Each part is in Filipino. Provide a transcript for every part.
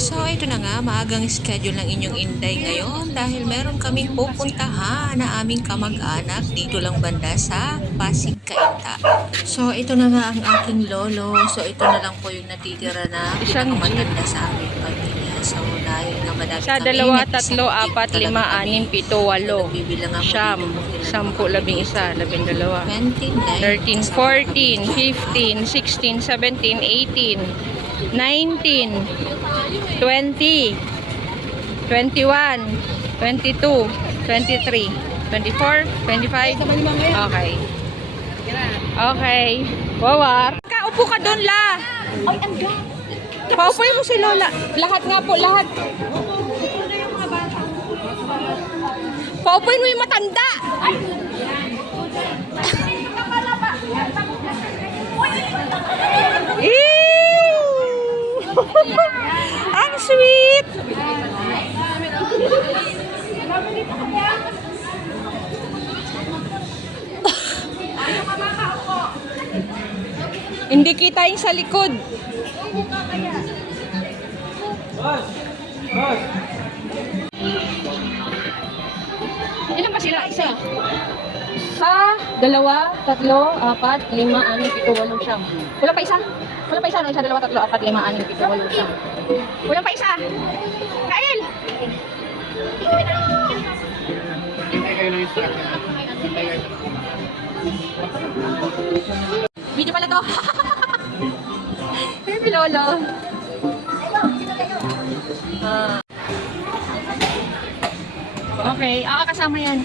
So, ito na nga, maagang schedule ng inyong Inday ngayon dahil meron kaming pupuntahan na aming kamag-anak dito lang banda sa Pasig, Cainta. So, ito na nga ang aking lolo. So, ito na lang po yung natitira na Isang matanda sa aming pamilya. So, dahil nga madami Sa kami, dalawa, nag-isang tatlo, jeep apat, talaga lima, kami. anim, pito, walo, Nagbibilang ako siyam, dito. 10, 11, 12, 29, 13, 14, 15, 16, 17, 18, 19, 20, 21, 22, 23, 24, 25. Okay. Okay. Wawar. Kaupo ka doon, La. Paupuin mo si Lola. Lahat nga po, lahat. Paupuin mo yung matanda. Ew! Ang sweet! Hindi kita yung sa likod. Ilan ba sila? Isa? Isa, dalawa, tatlo, apat, lima, anim, pito, walo, siyam. Wala pa isa? Wala pa isa, no? Isa, dalawa, tatlo, apat, lima, anim, pito, walo, siyam. Wala pa isa? Kael! Video pala to. Baby Lolo. Okay, kasama yan.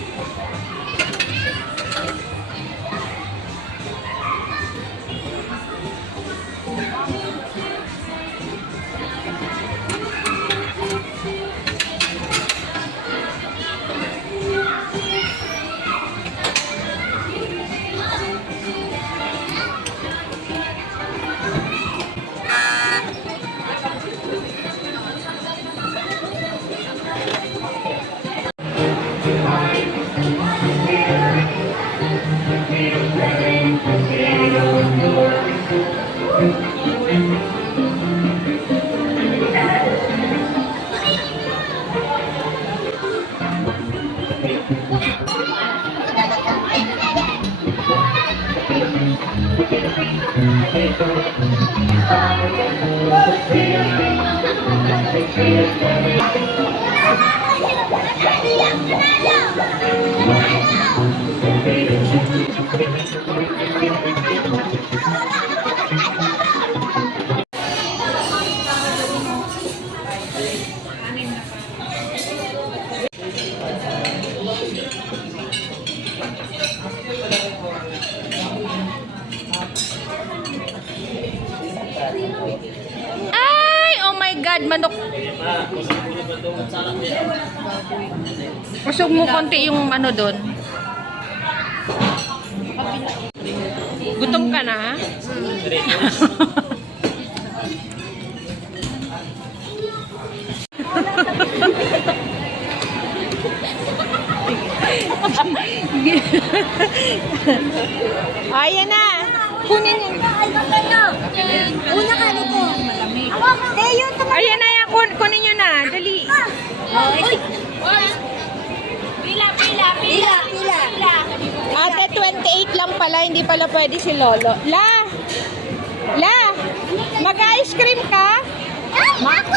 Ay! Oh my God! Manok! Usog mo konti yung ano doon. Gutom ka na, ha? Ayan na! Kunin niyo. Una ka nito. Ayan na yan. Kunin niyo na. Dali. Pila. Ate, 28 lang pala. Hindi pala pwede si Lolo. La! Mag-ice cream ka? Ako